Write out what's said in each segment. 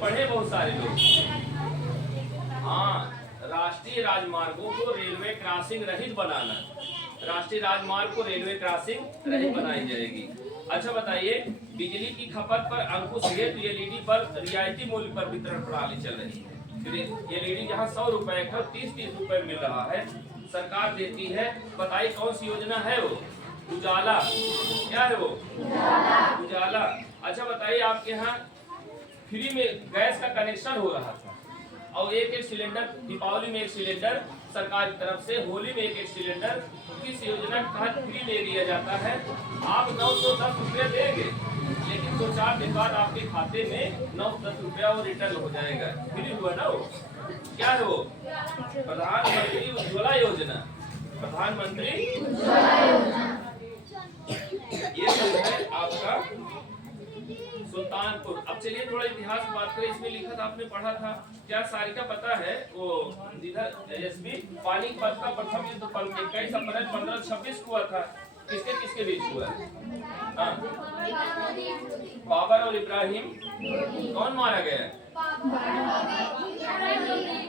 पढ़े बहुत सारे लोग। हाँ, राष्ट्रीय राजमार्गों को रेलवे क्रॉसिंग रहित बनाना, राष्ट्रीय राजमार्ग को रेलवे क्रॉसिंग रहित बनाई जाएगी। अच्छा बताइए, बिजली की खपत पर अंकुश हेतु एलईडी बल्ब रियायती मूल्य पर वितरण प्रणाली चल रही है। एलईडी जहाँ 100 रुपए का 30-30 रुपए मिल रहा है, सरकार देती है। बताइए कौन सी योजना है वो? उजाला। क्या है वो? उजाला। अच्छा बताइए, आपके यहाँ फ्री में गैस का कनेक्शन हो रहा था और एक सिलेंडर, दीपावली में एक सिलेंडर सरकार की तरफ से, होली में एक सिलेंडर किस योजना के तहत फ्री दे दिया जाता है? आप 910 रुपये देंगे, लेकिन 2-4 दिन बाद आपके खाते में 910 रुपया वो रिटर्न हो जाएगा। फ्री हुआ ना वो? क्या है वो? प्रधानमंत्री उज्ज्वला योजना। प्रधानमंत्री ये सब है आपका सुल्तानपुर। अब चलिए थोड़ा इतिहास की बात करें। इसमें लिखा था, आपने पढ़ा था क्या? सारिका पता है वो? इधर एसपी पानीपत का प्रथम युद्ध 21 अप्रैल 1526 हुआ था। किसके किसके बीच हुआ? हाँ, बाबर और इब्राहिम। कौन मारा गया?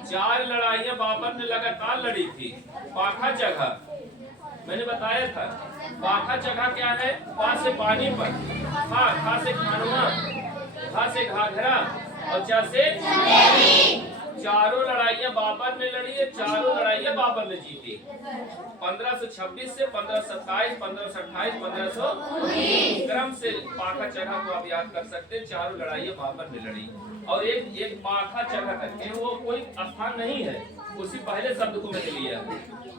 4 लड़ाइयां बाबर ने लगातार लड़ी थी। पाखा जगह मैंने बताया था। पाखा जगह क्या है? पा से पानीपत, खा से खानवा, घा से घाघरा और चा से चारों लड़ाइयां बाबर ने लड़ी है। चारों लड़ाइयां बाबर ने जीती। 1526 से 1527, 1528, 1519 क्रम से पाखा जगह को आप याद कर सकते हैं। चारों लड़ाइयां बाबर ने लड़ी। और एक पाखा जगह करके वो कोई स्थान नहीं है, उसी पहले शब्द को मैंने लिया।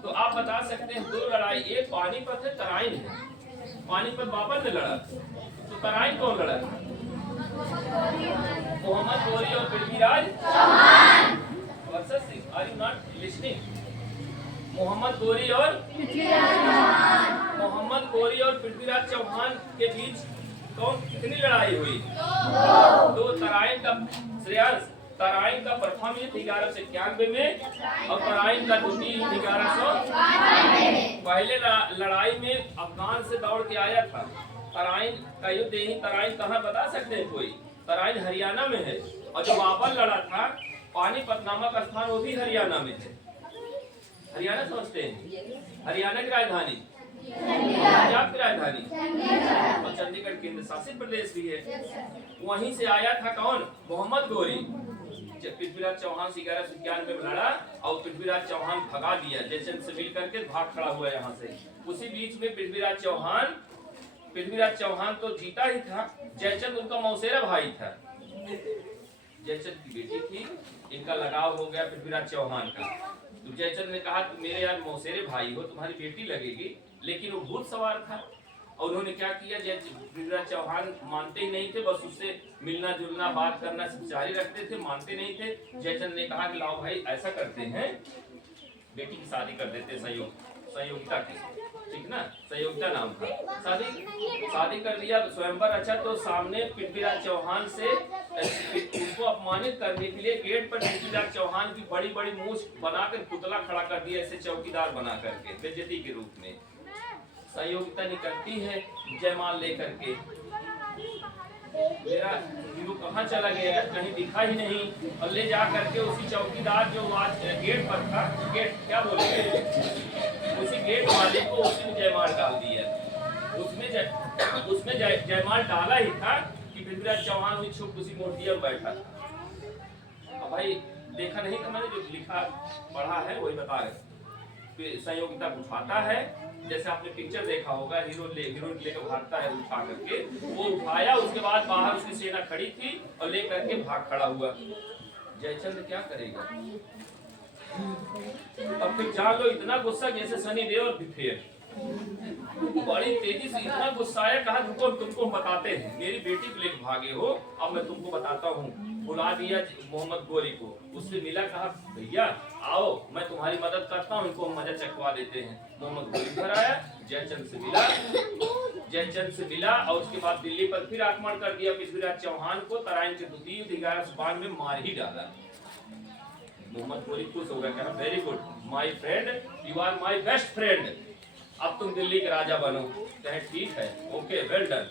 तो आप बता सकते हैं 2 लड़ाई, एक पानीपत है, तराइन है। पानीपत बाबर ने लड़ा, तो तराइन कौन लड़ा? मोहम्मद गौरी और Prithviraj Chauhan. Versus Singh. Are you not listening? Mohammad Ghori और मोहम्मद गौरी और पृथ्वीराज चौहान के बीच कितनी लड़ाई हुई? 2। तराइन का श्रेयांश, तराइन का प्रथम युद्ध 1191 में और तराइन का द्वितीय युद्ध 1192। पहले लड़ाई में अफगान से दौड़ के आया था। तराइन का युद्ध, यही तराइन कहाँ बता सकते हैं कोई? तराइन हरियाणा में है। और जो बाबर लड़ा था पानीपत नामक स्थान, वो भी हरियाणा में है। हरियाणा समझते हैं? हरियाणा की राजधानी, पंजाब की राजधानी और चंडीगढ़ केंद्र शासित प्रदेश भी है। वहीं से आया था कौन? मोहम्मद गौरी। पृथ्वीराज चौहान से 1191 में लड़ा और पृथ्वीराज चौहान भगा दिया, जयचंद से मिल करके भाग खड़ा हुआ यहाँ से। उसी बीच में पृथ्वीराज चौहान तो जीता ही था, जयचंद उनका मौसेरा भाई था। जयचंद की बेटी थी, इनका लगाव हो गया पृथ्वीराज चौहान का। तो जयचंद ने कहा तुम मेरे यार मौसेरे भाई हो, तुम्हारी बेटी लगेगी, लेकिन वो भूत सवार था। और उन्होंने क्या किया, पृथ्वीराज चौहान मानते ही नहीं थे, बस उससे मिलना जुलना बात करना जारी रखते थे, मानते नहीं थे। जयचंद ने कहा कि लाओ भाई ऐसा करते हैं, बेटी की शादी कर देते, संयोगिता की, ठीक ना? संयोगिता नाम था। शादी कर दिया, स्वयंवर। अच्छा, तो सामने पृथ्वीराज चौहान से उसको अपमानित करने के लिए गेट पर पृथ्वीराज चौहान की बड़ी बड़ी मूछ बनाकर पुतला खड़ा कर दिया, ऐसे चौकीदार बना करके बेइज्जती के रूप में। संयोगिता निकलती है जयमाल लेकर के, मेरा हीरो कहाँ चला गया, कहीं दिखा ही नहीं। और ले जा करके उसी चौकीदार जो आज गेट पर था, गेट क्या बोलेंगे, उसी गेट वाले को उसी में जयमाल डाल दिया। उसमें जयमाल डाला ही था कि पृथ्वीराज चौहान हुई छुप उसी मूर्तिया में बैठा था। अब भाई देखा नहीं था मैंने, जो लिखा पढ़ा है वही बता रहे। संयोगिता उठाता है, जैसे आपने पिक्चर देखा होगा, हीरोइन लेकर भागता है उठा करके, वो उठाया, उसके बाद बाहर उसकी सेना खड़ी थी और लेकर के भाग खड़ा हुआ। जयचंद क्या करेगा? अब फिर जान लो, इतना गुस्सा जैसे सनी देओल और फिर बड़ी तेजी से इतना गुस्साया, कहा तुमको बताते हैं, मेरी बेटी को लेकर भागे हो, अब मैं तुमको बताता हूँ। बुला दिया मोहम्मद गौरी को, उससे मिला, कहा भैया आओ मैं तुम्हारी मदद करता हूँ, इनको मजा चखवा देते हैं। मोहम्मद गौरी घर आया, जयचंद से मिला और उसके बाद दिल्ली पर फिर आक्रमण कर दिया पृथ्वीराज चौहान को। तराइन के द्वितीय युद्ध 1192 में मार ही डाला। मोहम्मद गौरी खुश हो गया, कहा very good my friend, you are my best friend. अब तुम दिल्ली के राजा बनो। कहे ठीक है, okay, well done,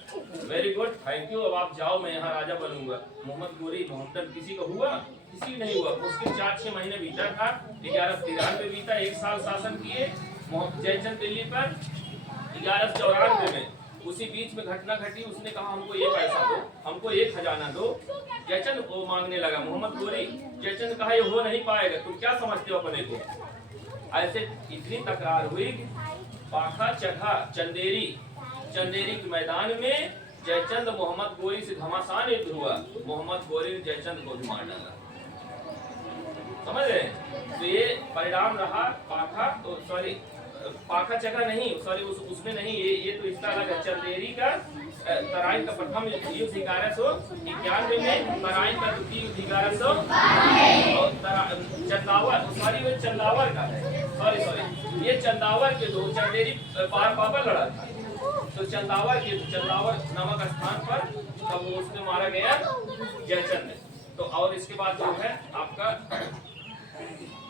very good, thank you, अब आप जाओ, मैं यहाँ राजा बनूंगा। मोहम्मद गोरी मोहम्मद किसी का हुआ? किसी नहीं हुआ। उसके 4-6 महीने बीता था, 1193 बीता, 1 साल शासन किए जयचंद दिल्ली पर। 1194 में उसी बीच में घटना घटी, उसने कहा हमको ये पैसा दो, हमको ये खजाना दो। जयचंद वो मांगने लगा, मोहम्मद गोरी। जयचंद कहा ये हो नहीं पाएगा, तुम क्या समझते हो अपने को? ऐसे इतनी तकरार हुई, पाखा चढ़ा चंदेरी के मैदान में जयचंद मोहम्मद गोरी से घमासान युद्ध हुआ। मोहम्मद गोरी ने जयचंद को भी मार डाला। समझ रहे? तो ये परिणाम रहा। पाखा चढ़ा नहीं, सॉरी, उसमें नहीं, ये तो इसका अलग है। चंदेरी का तराइन का प्रथम युद्ध 1191 में, तराइन का द्वितीय युद्ध 1100 और चंदावर, सॉरी वो चंदावर का है, सॉरी ये चंदावर के दो, चंदेरी बाबर लड़ा था। तो चंदावर नामक स्थान पर तब उसने मारा गया जयचंद ने। तो और इसके बाद जो है आपका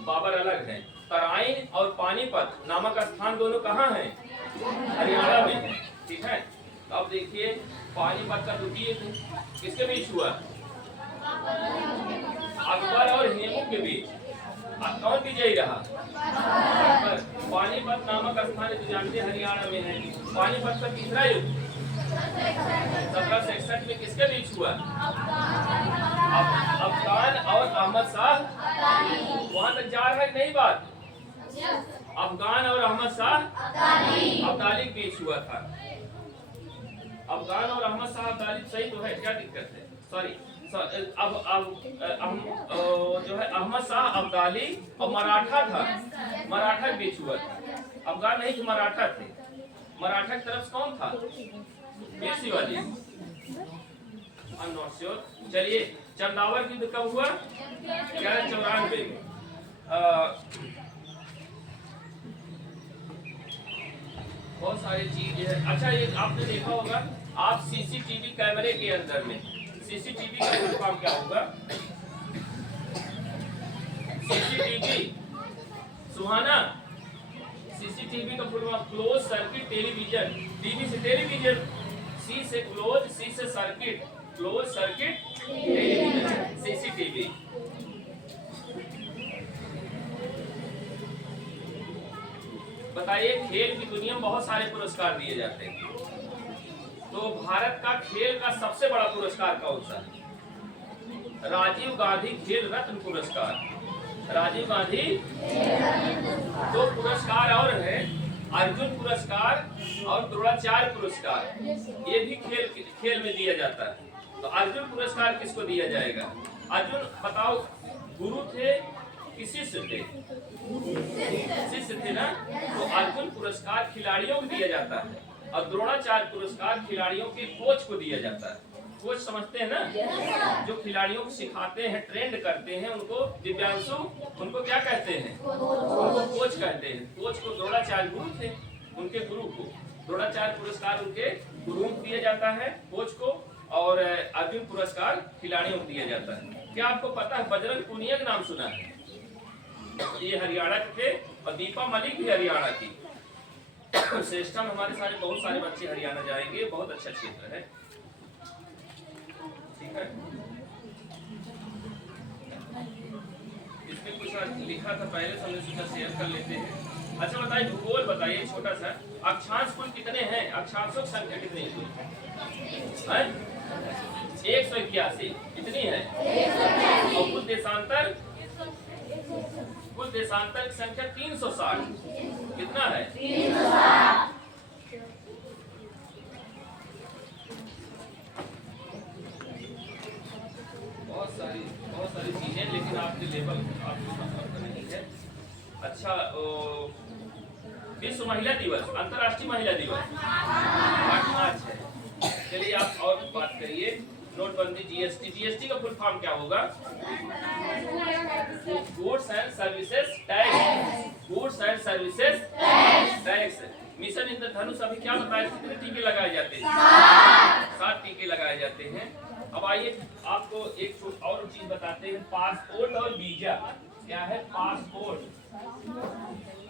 बाबर अलग है। तराइन और पानीपत नामक स्थान दोनों कहाँ हैं? हरियाणा में है, ठीक है। तो अब देखिए पानीपत का द्वितीय युद्ध किसके बीच हुआ? अकबर और हेमू के बीच। कौन विजयी रहा? अकबर। पानीपत नामक स्थान तो जानते हरियाणा में है। पानीपत का तीसरा युद्ध 1761 में किसके बीच हुआ? अफगान और अहमद शाह। वहां तक जा रहा है नहीं बात? अफगान और अहमद शाह अब्दाली के बीच हुआ था। अफगान और अहमद शाह अब्दाली सही तो है, क्या दिक्कत है? सॉरी, अब जो है अहमद शाह अब्दाली और मराठा था, मराठा के बीच हुआ था। अफगान नहीं थे, मराठा थे। मराठा की तरफ कौन था? वीर Shivaji. I am not sure. चलिए, चंदावर युद्ध कब हुआ? 1194 में। बहुत सारी चीज है। अच्छा, ये आपने देखा होगा, आप सीसीटीवी कैमरे के अंदर में, सीसीटीवी का फुल फॉर्म क्या होगा? सीसीटीवी, सुहाना, सीसीटीवी का full form close circuit television. TV से टेलीविजन, सी से क्लोज, सी से circuit, close circuit television, CCTV. बताइए, खेल की दुनिया में बहुत सारे पुरस्कार दिए जाते हैं, तो भारत का खेल का सबसे बड़ा पुरस्कार कौन सा है? राजीव गांधी खेल रत्न पुरस्कार। राजीव गांधी। दो पुरस्कार और है, अर्जुन पुरस्कार और द्रोणाचार्य पुरस्कार, ये भी खेल में दिया जाता है। तो अर्जुन पुरस्कार किसको दिया जाएगा? अर्जुन, बताओ, गुरु थे कि शिष्य थे? शिष्य थे ना। तो अर्जुन पुरस्कार खिलाड़ियों को दिया जाता है और द्रोणाचार्य पुरस्कार खिलाड़ियों के कोच को दिया जाता है। कोच समझते हैं ना, जो खिलाड़ियों को सिखाते हैं, ट्रेंड करते हैं, उनको दिव्यांशु, उनको क्या कहते हैं? उनको कोच कहते हैं। कोच को द्रोणाचार्य गुरु थे, उनके गुरु को द्रोणाचार्य पुरस्कार उनके गुरु को दिया जाता है, कोच को, और अर्जुन पुरस्कार खिलाड़ियों को दिया जाता है। क्या आपको पता है बजरंग पुनिया का नाम सुना है? ये हरियाणा के थे और दीपा मलिक भी हरियाणा की। श्रेष्ठा में हमारे बहुत सारे बच्चे हरियाणा जाएंगे, बहुत अच्छा क्षेत्र है, ठीक है। इसमें कुछ लिखा था पहले, तो हमने सोचा शेयर कर लेते हैं। अच्छा बताइए, भूगोल बताइए छोटा सा। अक्षांश कुल कितने हैं? अक्षांशों की संख्या कितनी है? 181 कितनी है? और कुल देशांतर की संख्या 360 कितना है? 360। बहुत सारी चीजें, लेकिन आपके लेवल आपको मतलब नहीं है। अच्छा, विश्व महिला दिवस, अंतर्राष्ट्रीय महिला दिवस 8 मार्च है। चलिए आप और बात करिए। नोटबंदी, जीएसटी का फुल फॉर्म क्या होगा? Goods and services tax. Goods and services tax. Mission Indradhanush अभी क्या बताया, कितने टीके लगाए जाते हैं? 7 टीके लगाए जाते हैं। अब आइए आपको एक और चीज बताते हैं, पासपोर्ट और वीजा। क्या है पासपोर्ट?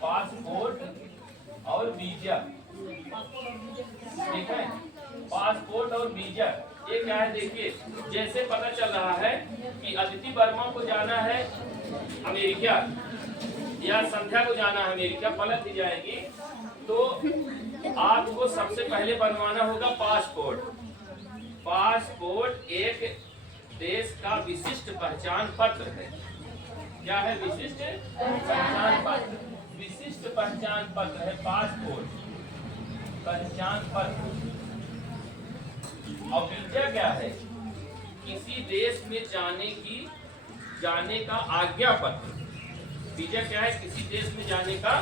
पासपोर्ट और वीजा, ठीक है, पासपोर्ट और वीजा। ये क्या है देखिए, जैसे पता चल रहा है कि अदिति वर्मा को जाना है अमेरिका या संध्या को जाना है अमेरिका, पलट दी जाएगी, तो आपको सबसे पहले बनवाना होगा पासपोर्ट। पासपोर्ट एक देश का विशिष्ट पहचान पत्र है। क्या है? विशिष्ट पहचान पत्र। विशिष्ट पहचान पत्र है पासपोर्ट, पहचान पत्र। और वीजा क्या है? किसी देश में जाने का आज्ञा पत्र। वीजा क्या है? किसी देश में जाने का